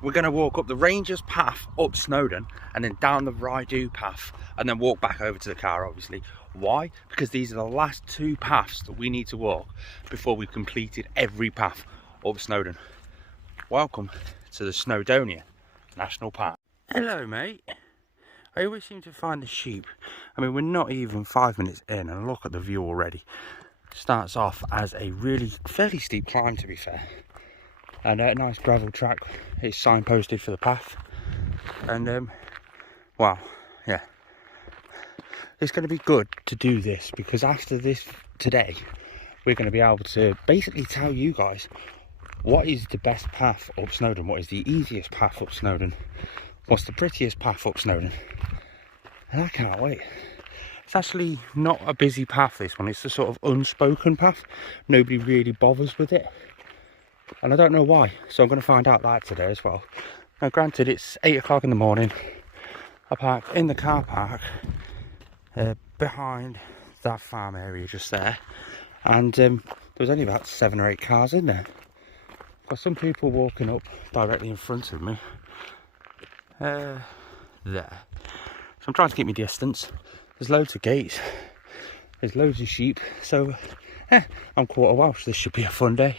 we're going to walk up the Rangers path up Snowdon and then down the Rydoo path and then walk back over to the car, obviously. Why? Because these are the last 2 paths that we need to walk before we've completed every path up Snowdon. Welcome to the Snowdonia National Park. Hello, mate. I always seem to find the sheep. I mean, we're not even 5 minutes in and look at the view already. Starts off as a really fairly steep climb, to be fair. And a nice gravel track. It's signposted for the path. And wow, yeah. It's going to be good to do this because after this today, we're going to be able to basically tell you guys what is the best path up Snowdon, what is the easiest path up Snowdon, what's the prettiest path up Snowdon. And I can't wait. It's actually not a busy path, this one. It's a sort of unspoken path. Nobody really bothers with it. And I don't know why, so I'm going to find out that today as well. Now granted, it's 8 o'clock in the morning. I parked in the car park behind that farm area just there. And there was only about 7 or 8 cars in there. Got some people walking up directly in front of me. There. So I'm trying to keep my distance. There's loads of gates. There's loads of sheep. So I'm quarter Welsh. This should be a fun day.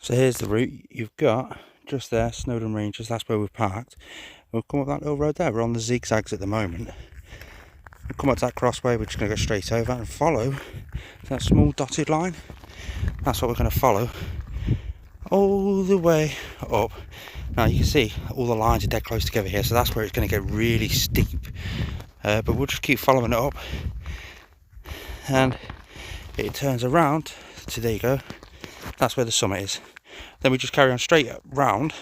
So here's the route. You've got just there, Snowdon Rangers, that's where we've parked. We'll come up that little road there. We're on the zigzags at the moment. We'll come up to that crossway, we're just going to go straight over and follow that small dotted line. That's what we're going to follow all the way up. Now you can see all the lines are dead close together here, so that's where it's going to get really steep. But we'll just keep following it up. And it turns around to, there you go. That's where the summit is. Then we just carry on straight round.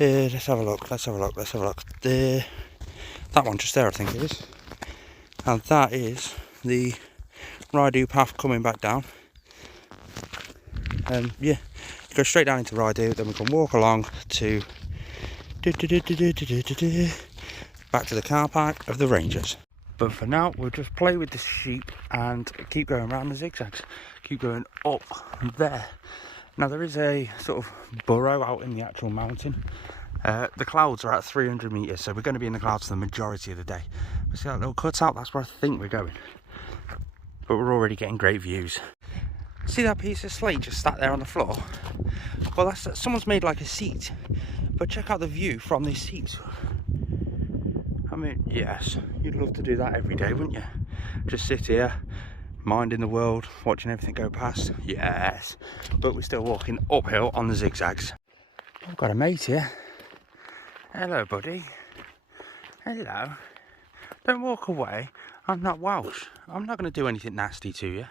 Let's have a look. That one just there, I think it is. And that is the Rydoo path coming back down. And yeah, go straight down into Rydoo. Then we can walk along to back to the car park of the Rangers. But for now, we'll just play with the sheep and keep going around the zigzags. Keep going up there. Now there is a sort of burrow out in the actual mountain. The clouds are at 300 metres, so we're going to be in the clouds for the majority of the day. But see that little cutout? That's where I think we're going. But we're already getting great views. See that piece of slate just sat there on the floor? Well, that's someone's made like a seat. But check out the view from this seat. I mean, yes, you'd love to do that every day, wouldn't you? Just sit here, minding the world, watching everything go past. Yes, but we're still walking uphill on the zigzags. I've got a mate here. Hello, buddy. Hello. Don't walk away. I'm not Welsh. I'm not going to do anything nasty to you.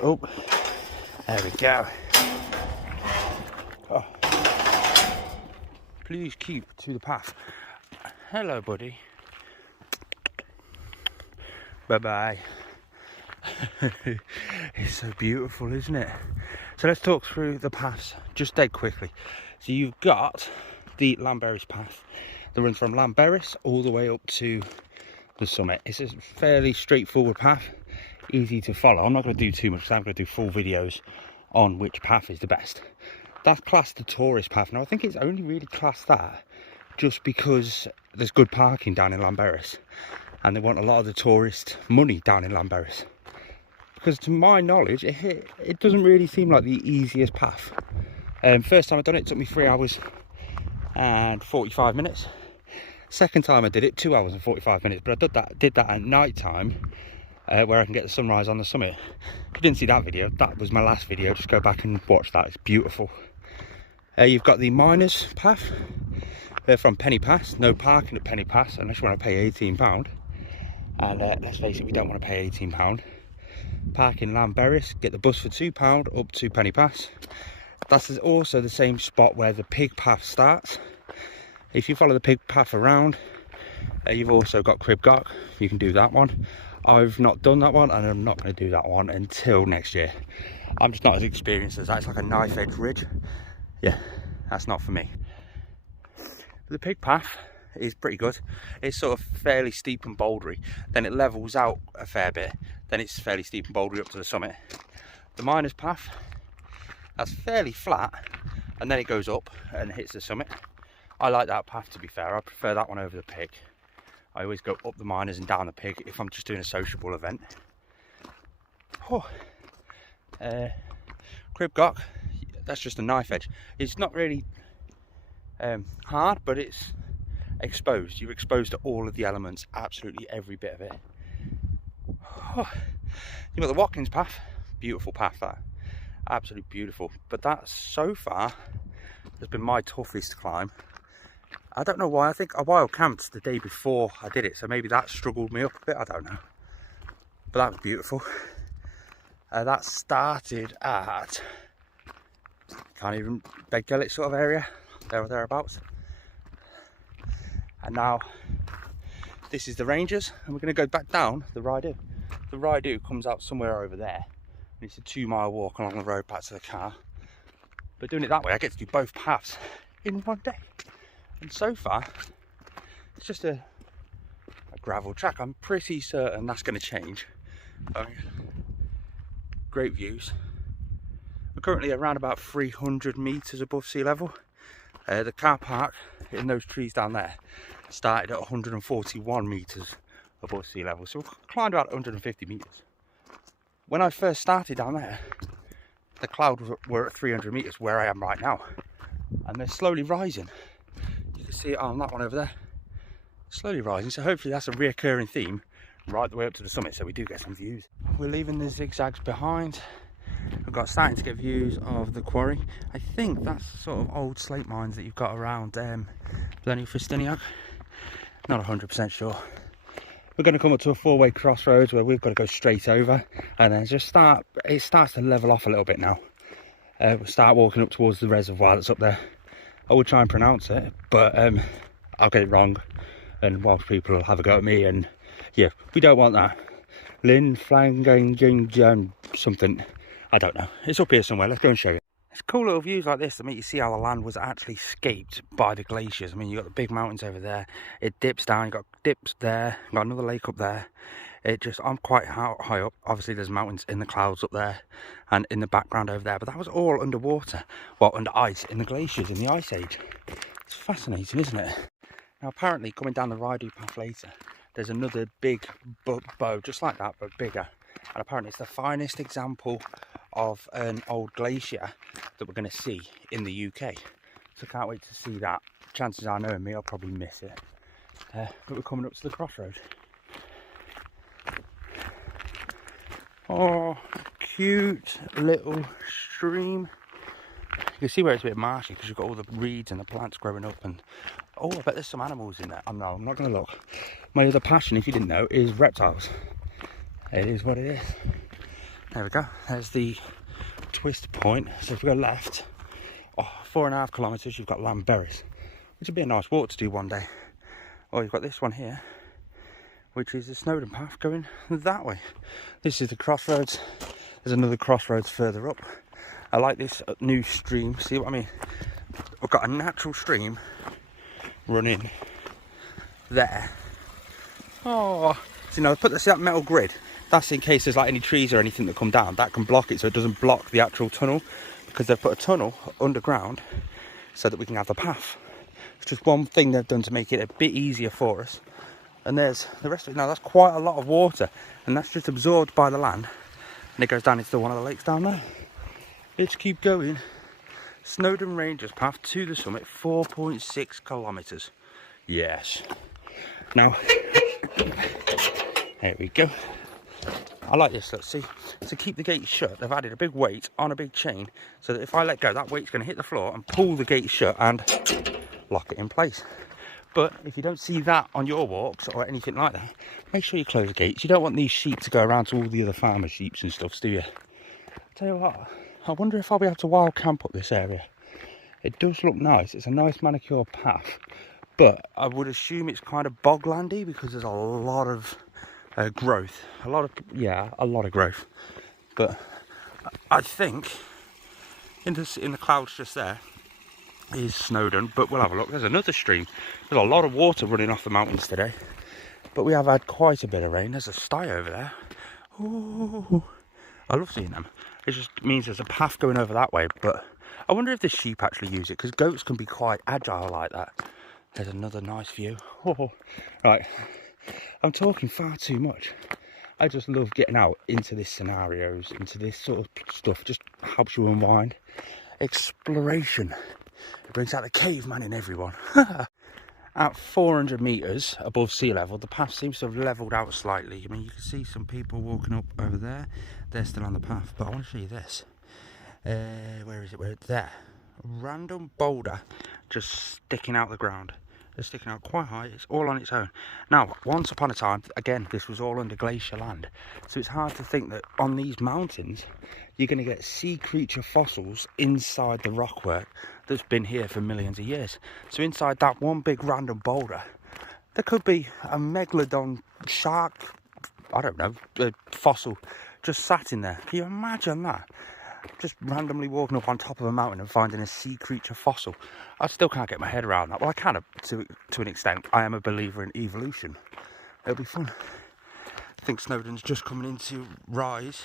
Oh, there we go. Oh. Please keep to the path. Hello, buddy. Bye-bye. It's so beautiful, isn't it? So let's talk through the paths just dead quickly. So you've got the Llanberis path that runs from Llanberis all the way up to the summit. It's a fairly straightforward path, easy to follow. I'm not going to do too much, so I'm going to do full videos on which path is the best. That's classed the tourist path. Now I think it's only really classed that just because there's good parking down in Llanberis and they want a lot of the tourist money down in Llanberis. Because to my knowledge, it doesn't really seem like the easiest path. First time I done it, took me 3 hours and 45 minutes. Second time I did it, 2 hours and 45 minutes. But I did that at night time, where I can get the sunrise on the summit. If you didn't see that video, that was my last video. Just go back and watch that, it's beautiful. You've got the miners path from Penny Pass. No parking at Penny Pass unless you want to pay £18. And let's face it, we don't want to pay £18. Park in Llanberis, get the bus for £2 up to Penny Pass. That's also the same spot where the pig path starts. If you follow the pig path around, you've also got Cribgoch. You can do that one. I've not done that one, and I'm not going to do that one until next year. I'm just not as experienced as that. It's like a knife edge ridge. Yeah, that's not for me. The pig path is pretty good. It's sort of fairly steep and bouldery. Then it levels out a fair bit. Then it's fairly steep and bouldery up to the summit. The miners path, that's fairly flat, and then it goes up and hits the summit. I like that path, to be fair. I prefer that one over the pig. I always go up the miners and down the pig if I'm just doing a sociable event. Oh. Crib Gok, that's just a knife edge. It's not really hard, but it's exposed. You're exposed to all of the elements, absolutely every bit of it. Oh. You've got the Watkins path, beautiful path that, absolutely beautiful. But that so far has been my toughest to climb. I don't know why. I think I wild camped the day before I did it, so maybe that struggled me up a bit. I don't know, but that was beautiful. That started at, can't even, Beg Gullet sort of area, there or thereabouts. And now this is the Rangers, and we're going to go back down the Raidu. The Raidu comes out somewhere over there, and it's a 2-mile walk along the road back to the car. But doing it that way, I get to do both paths in one day. And so far, it's just a gravel track. I'm pretty certain that's going to change. Great views. We're currently around about 300 meters above sea level. The car park in those trees down there started at 141 meters above sea level, so we've climbed about 150 meters. When I first started down there, the clouds were at 300 meters where I am right now, and they're slowly rising. You can see it on that one over there, slowly rising. So hopefully that's a reoccurring theme right the way up to the summit, so we do get some views. We're leaving the zigzags behind. We've got starting to get views of the quarry. I think that's sort of old slate mines that you've got around Blenny for Stiniog. Not 100% sure. We're going to come up to a 4-way crossroads where we've got to go straight over, and then just it starts to level off a little bit now. We'll start walking up towards the reservoir that's up there. I will try and pronounce it, but I'll get it wrong, and Welsh people will have a go at me, and yeah, we don't want that. Lynn Flanging something, I don't know. It's up here somewhere. Let's go and show you. It's cool little views like this that make you see how the land was actually scaped by the glaciers. I mean, you've got the big mountains over there. It dips down. You've got dips there. You've got another lake up there. I'm quite high up. Obviously, there's mountains in the clouds up there and in the background over there. But that was all underwater. Well, under ice in the glaciers in the Ice Age. It's fascinating, isn't it? Now, apparently, coming down the Raidu path later, there's another big bow, just like that, but bigger. And apparently it's the finest example of an old glacier that we're going to see in the UK. So can't wait to see that. Chances are, knowing me, I'll probably miss it. But we're coming up to the crossroads. Oh, cute little stream. You can see where it's a bit marshy because you've got all the reeds and the plants growing up, and oh, I bet there's some animals in there. Oh no, I'm not going to look. My other passion, if you didn't know, is reptiles. It is what it is. There we go. There's the twist point. So if we go left, 4.5 kilometres, you've got Llanberis, which would be a nice walk to do one day. Or you've got this one here, which is the Snowdon path going that way. This is the crossroads. There's another crossroads further up. I like this new stream. See what I mean? I've got a natural stream running there. Oh, so I put that metal grid. That's in case there's like any trees or anything that come down. That can block it, so it doesn't block the actual tunnel, because they've put a tunnel underground so that we can have the path. It's just one thing they've done to make it a bit easier for us. And there's the rest of it. Now that's quite a lot of water, and that's just absorbed by the land, and it goes down into one of the lakes down there. Let's keep going. Snowdon Rangers path to the summit, 4.6 kilometres. Yes. Now, there we go. I like this, let's see. To keep the gate shut, they've added a big weight on a big chain, so that if I let go, that weight's going to hit the floor and pull the gate shut and lock it in place. But if you don't see that on your walks or anything like that, make sure you close the gates. You don't want these sheep to go around to all the other farmers' sheep and stuff, do you? Tell you what, I wonder if I'll be able to wild camp up this area. It does look nice. It's a nice manicured path, but I would assume it's kind of boglandy because there's a lot of growth. A lot of growth. But I think in the clouds just there is Snowdon, but we'll have a look. There's another stream. There's a lot of water running off the mountains today, but we have had quite a bit of rain. There's a sty over there. Ooh, I love seeing them. It just means there's a path going over that way, but I wonder if the sheep actually use it, because goats can be quite agile like that. There's another nice view. Oh, right, I'm talking far too much. I just love getting out into these scenarios, into this sort of stuff. Just helps you unwind. Exploration. It brings out the caveman in everyone. At 400 metres above sea level, the path seems to have levelled out slightly. I mean, you can see some people walking up over there. They're still on the path, but I want to show you this. Where is it? Where it's there. A random boulder just sticking out the ground. It's sticking out quite high. It's all on its own. Now, once upon a time, again, this was all under glacier land. So it's hard to think that on these mountains, you're going to get sea creature fossils inside the rockwork that's been here for millions of years. So inside that one big random boulder, there could be a megalodon shark, I don't know, a fossil just sat in there. Can you imagine that? Just randomly walking up on top of a mountain and finding a sea creature fossil. I still can't get my head around that. Well, I can to an extent. I am a believer in evolution. It'll be fun. I think Snowdon's just coming into rise.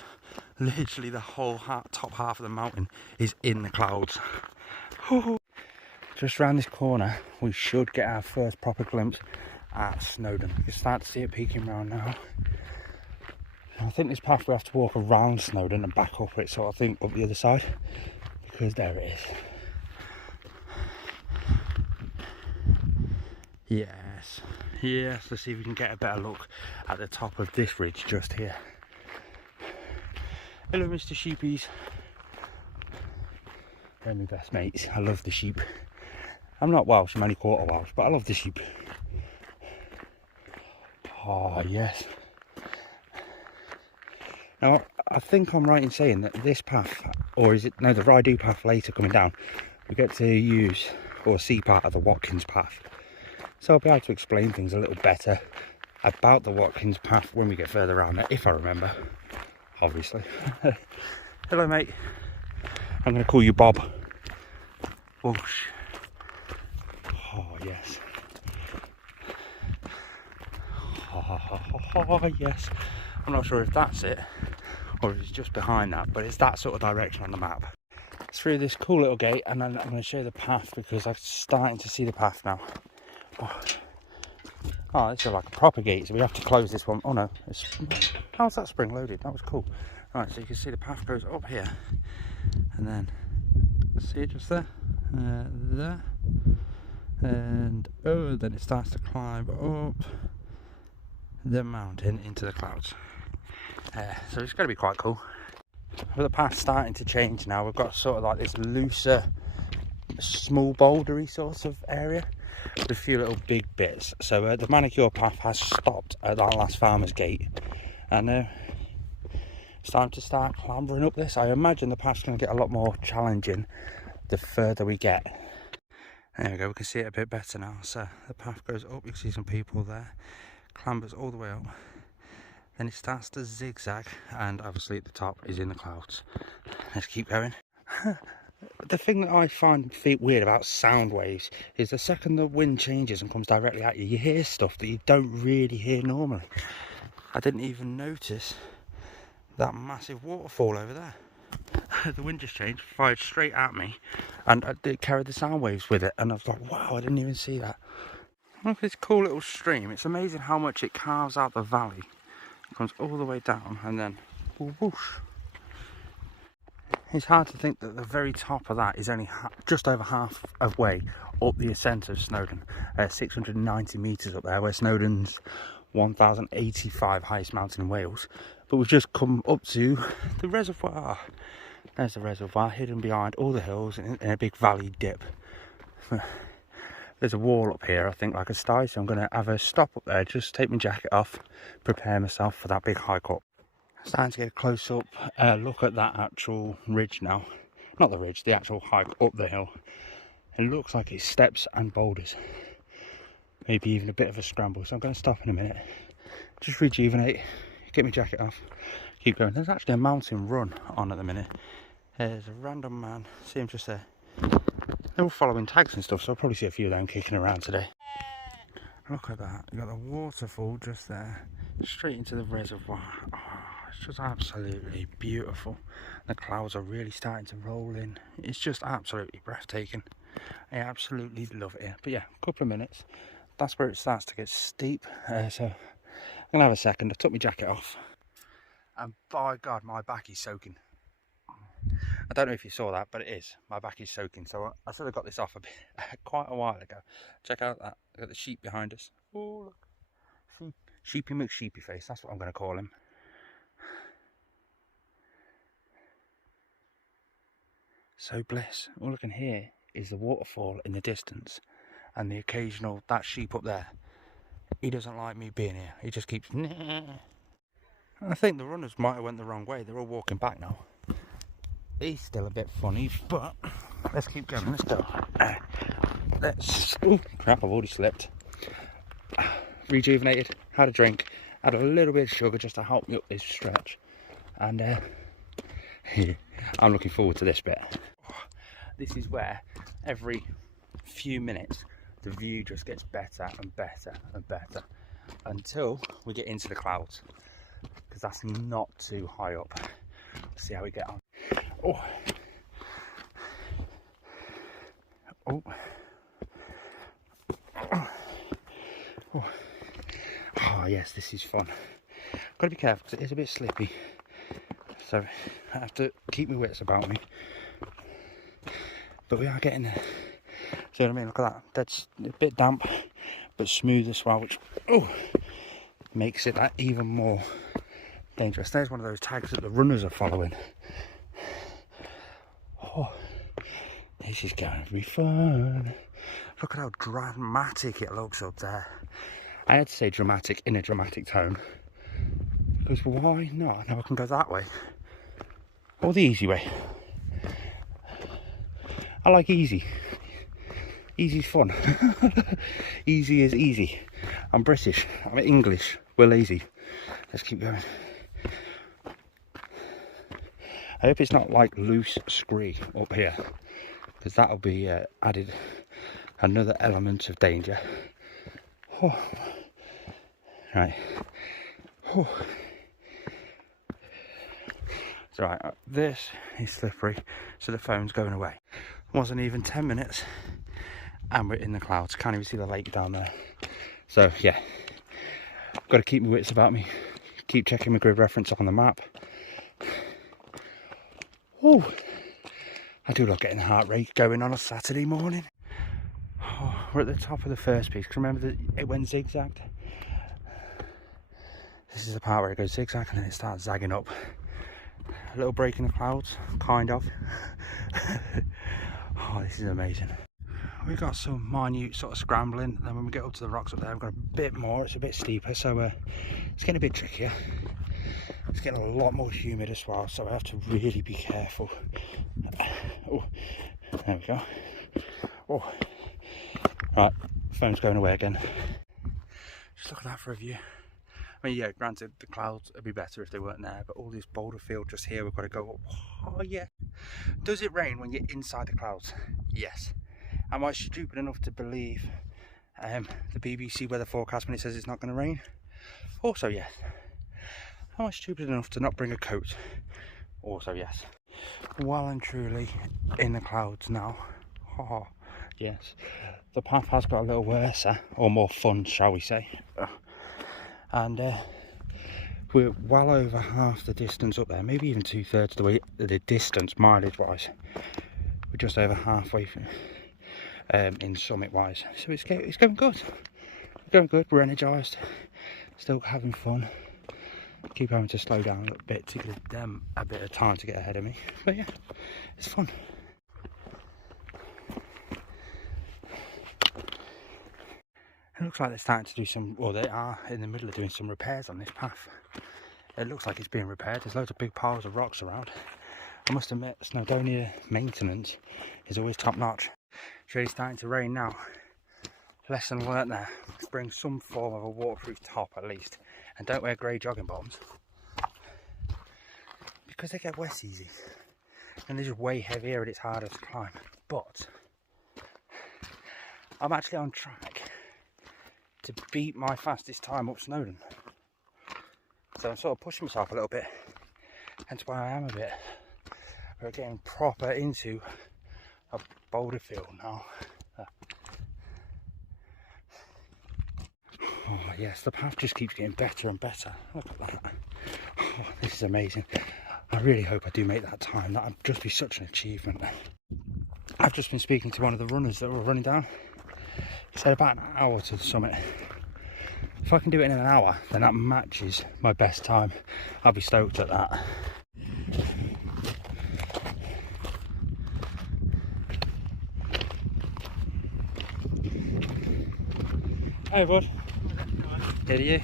Literally the whole top half of the mountain is in the clouds. Just around this corner, we should get our first proper glimpse at Snowdon. You can start to see it peeking around now. I think this path we have to walk around Snowdon and back up it, so I think up the other side, because there it is. Yes, yes, let's see if we can get a better look at the top of this ridge just here. Hello, Mr. Sheepies. They're my best mates. I love the sheep. I'm not Welsh, I'm only quarter Welsh, but I love the sheep. Oh, yes. Now, I think I'm right in saying that this path, or is it, no, the Raidu path later coming down, we get to use or see part of the Watkins path. So I'll be able to explain things a little better about the Watkins path when we get further around there, if I remember, obviously. Hello, mate. I'm going to call you Bob. Whoosh. Oh, yes. Oh, yes. I'm not sure if that's it or if it's just behind that, but it's that sort of direction on the map. It's through this cool little gate, and then I'm going to show you the path because I'm starting to see the path now. Oh, this is like a proper gate, so we have to close this one. Oh no, how's that spring loaded? That was cool. Right, so you can see the path goes up here, and then see it just there, there, and oh, then it starts to climb up the mountain into the clouds. So it's going to be quite cool. With the path starting to change now, we've got sort of like this looser, small bouldery sort of area with a few little big bits. So the manicure path has stopped at that last farmer's gate, and it's time to start clambering up this. I imagine the path's going to get a lot more challenging the further we get. There we go, we can see it a bit better now. So the path goes up, you can see some people there, clambers all the way up. Then it starts to zigzag, and obviously at the top is in the clouds. Let's keep going. The thing that I find weird about sound waves is the second the wind changes and comes directly at you, you hear stuff that you don't really hear normally. I didn't even notice that massive waterfall over there. The wind just changed, fired straight at me, and it carried the sound waves with it, and I was like, wow, I didn't even see that. Look at this cool little stream. It's amazing how much it carves out the valley. It comes all the way down and then whoosh. It's hard to think that the very top of that is only just over half of way up the ascent of Snowdon. 690 metres up there, where Snowdon's 1085 highest mountain in Wales. But we've just come up to the reservoir. There's the reservoir hidden behind all the hills in a big valley dip. There's a wall up here, I think, like a sty, so I'm going to have a stop up there, just take my jacket off, prepare myself for that big hike up. Starting to get a close-up look at that actual ridge now. Not the ridge, the actual hike up the hill. It looks like it's steps and boulders. Maybe even a bit of a scramble, so I'm going to stop in a minute. Just rejuvenate, get my jacket off, keep going. There's actually a mountain run on at the minute. There's a random man, see him just there. They're all following tags and stuff, so I'll probably see a few of them kicking around today. Look at that, you've got the waterfall just there, straight into the reservoir. Oh, it's just absolutely beautiful. The clouds are really starting to roll in. It's just absolutely breathtaking. I absolutely love it here. But yeah, a couple of minutes. That's where it starts to get steep. So I'm gonna have a second. I took my jacket off, and by God, my back is soaking. I don't know if you saw that, but it is. My back is soaking. So I sort of got this off a bit, quite a while ago. Check out that. Look at the sheep behind us. Oh, look. Sheepy McSheepy face. That's what I'm going to call him. So bliss. All I can hear is the waterfall in the distance, and the occasional, that sheep up there. He doesn't like me being here. He just keeps. Nah. I think the runners might have went the wrong way. They're all walking back now. He's still a bit funny, but let's keep going. Let's go. Let's. Oh crap! I've already slipped. Rejuvenated. Had a drink. Had a little bit of sugar just to help me up this stretch, and I'm looking forward to this bit. This is where every few minutes the view just gets better and better and better until we get into the clouds, because that's not too high up. Let's see how we get on. Oh, oh, oh, oh yes, this is fun. Got to be careful because it is a bit slippy, so I have to keep my wits about me. But we are getting there. See what I mean? Look at that. That's a bit damp, but smooth as well, which makes it that even more dangerous. There's one of those tags that the runners are following. Oh, this is going to be fun. Look at how dramatic it looks up there. I had to say dramatic in a dramatic tone, because why not? Now I can go that way, or the easy way. I like easy. Easy's fun. Easy is easy. I'm British. I'm English. We're lazy. Let's keep going. I hope it's not like loose scree up here, because that'll be added another element of danger. Oh. Right. Oh. It's right. This is slippery, so the phone's going away. Wasn't even 10 minutes and we're in the clouds. Can't even see the lake down there. So yeah, got to keep my wits about me, keep checking my grid reference on the map. Oh, I do love getting the heart rate going on a Saturday morning. Oh, we're at the top of the first piece, because remember that it went zigzagged. This is the part where it goes zigzag and then it starts zagging up. A little break in the clouds, kind of. Oh, this is amazing. We've got some minute sort of scrambling, then when we get up to the rocks up there, we've got a bit more. It's a bit steeper, so it's getting a bit trickier. It's getting a lot more humid as well, so I have to really be careful. Oh, there we go. Oh, right, phone's going away again. Just look at that for a view. I mean, yeah, granted, the clouds would be better if they weren't there, but all this boulder field just here, we've got to go up. Oh, yeah. Does it rain when you're inside the clouds? Yes. Am I stupid enough to believe the BBC weather forecast when it says it's not going to rain? Also, yes. Am I stupid enough to not bring a coat? Also, yes. Well and truly in the clouds now. Oh, yes. The path has got a little worse, or more fun, shall we say. And we're well over half the distance up there, maybe even 2/3 the way, the distance mileage wise. We're just over halfway in summit wise, so it's going good. We're going good. We're energised, still having fun. Keep having to slow down a little bit to give them a bit of time to get ahead of me, but yeah, it's fun. It looks like they're starting to do some, well, they are in the middle of doing some repairs on this path. It looks like it's being repaired. There's loads of big piles of rocks around. I must admit, Snowdonia maintenance is always top notch. It's really starting to rain now. Lesson learnt there. Bring some form of a waterproof top at least. And don't wear grey jogging bottoms, because they get wet easy. And they're just way heavier and it's harder to climb. But I'm actually on track to beat my fastest time up Snowdon. So I'm sort of pushing myself a little bit. Hence why I am a bit. We're getting proper into a boulder field now. Oh yes, the path just keeps getting better and better. Look at that. Oh, this is amazing. I really hope I do make that time. That would just be such an achievement. I've just been speaking to one of the runners that were running down. He said about an hour to the summit. If I can do it in an hour, then that matches my best time. I'll be stoked at that. Hey bud. Good, are you?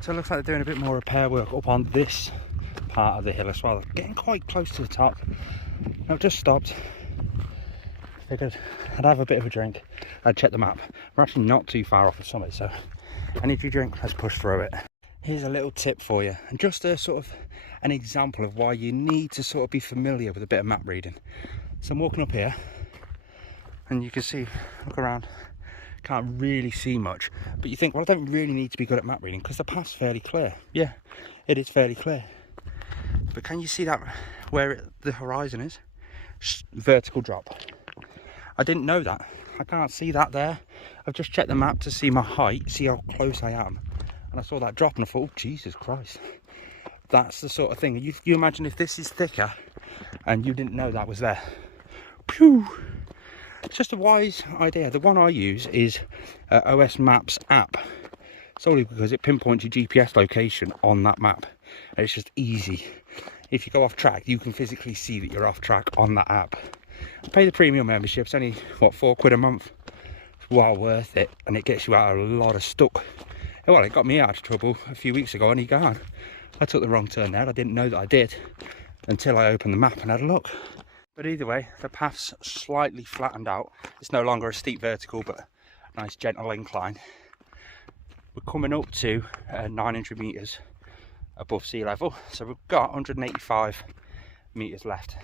So it looks like they're doing a bit more repair work up on this part of the hill as well. They're getting quite close to the top. I've just stopped. Figured I'd have a bit of a drink. I'd check the map. We're actually not too far off the summit, so energy drink, let's push through it. Here's a little tip for you, and just a sort of an example of why you need to sort of be familiar with a bit of map reading. So I'm walking up here, and you can see, look around, can't really see much, but you think, well, I don't really need to be good at map reading because the path's fairly clear. Yeah, it is fairly clear. But can you see that where the horizon is? Vertical drop. I didn't know that. I can't see that there. I've just checked the map to see my height, see how close I am. And I saw that drop and I thought, oh, Jesus Christ. That's the sort of thing. You imagine if this is thicker and you didn't know that was there. Pew! It's just a wise idea. The one I use is OS Maps app. Solely because it pinpoints your GPS location on that map. And it's just easy. If you go off track, you can physically see that you're off track on that app. Pay the premium membership. It's only, what, £4 a month? It's well worth it. And it gets you out of a lot of stuck. Well, it got me out of trouble a few weeks ago, and you gone. I took the wrong turn there. I didn't know that I did until I opened the map and had a look. But either way, the path's slightly flattened out. It's no longer a steep vertical, but a nice gentle incline. We're coming up to 900 metres above sea level, so we've got 185 metres left.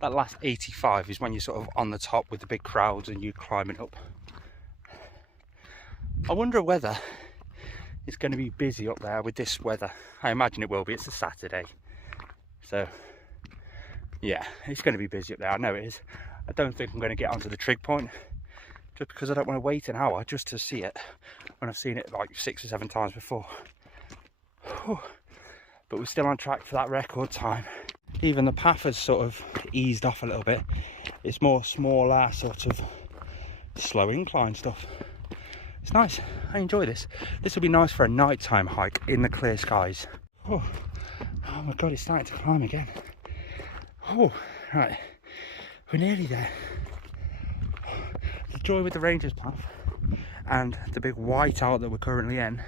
That last 85 is when you're sort of on the top with the big crowds and you're climbing up. I wonder whether it's going to be busy up there with this weather. I imagine it will be. It's a Saturday, so yeah, it's going to be busy up there. I know it is. I don't think I'm going to get onto the trig point, just because I don't want to wait an hour just to see it when I've seen it like 6 or 7 times before. But we're still on track for that record time. Even the path has sort of eased off a little bit. It's more smaller, sort of slow incline stuff. It's nice. I enjoy this. This will be nice for a nighttime hike in the clear skies. Oh my god, it's starting to climb again. Oh, right, we're nearly there. The joy with the Rangers path and the big white out that we're currently in.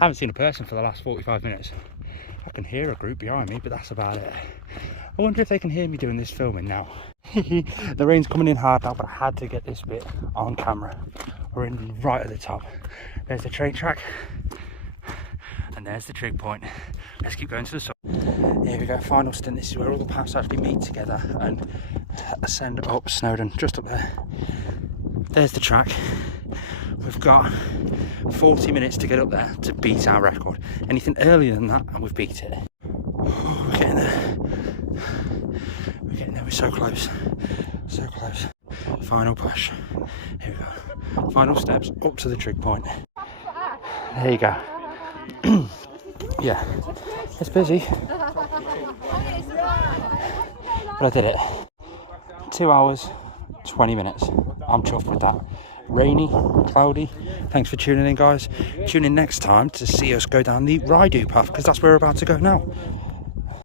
I haven't seen a person for the last 45 minutes. I can hear a group behind me, but that's about it. I wonder if they can hear me doing this filming now. The rain's coming in hard now, but I had to get this bit on camera. We're in right at the top. There's the train track, and there's the trig point. Let's keep going to the top. Here we go, final stint. This is where all the paths actually meet together and ascend up Snowdon, just up there. There's the track. We've got 40 minutes to get up there to beat our record. Anything earlier than that, and we've beat it. Oh, we're getting there. We're getting there. We're so close. So close. Final push. Here we go. Final steps up to the trig point. There you go. Yeah, it's busy, but I did it. 2 hours, 20 minutes. I'm chuffed with that. Rainy, cloudy. Thanks for tuning in, guys. Tune in next time to see us go down the Raidu path, because that's where we're about to go now.